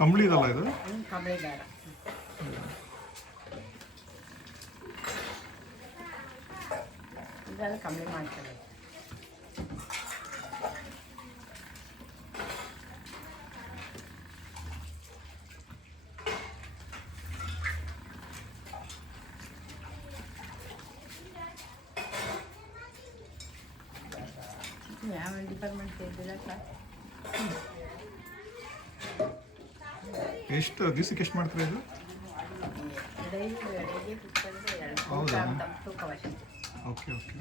ಕಂಬಳಿ ಇದಲ್ಲ ಇದು? ಕಂಬಳಿ ದಾರ. ಇದೆಲ್ಲ ಕಂಬಳಿ ಮಾಡ್ತಾರೆ. ಯಾವ ಡಿಪಾರ್ಟ್ಮೆಂಟ್ ಸೇರಿದಿಲ್ಲ ಸರ್? ಎಷ್ಟು ದಿವಸಕ್ಕೆ ಎಷ್ಟು ಮಾಡ್ತೀರಾ ಇದು? ಹೌದಾ? Okay okay.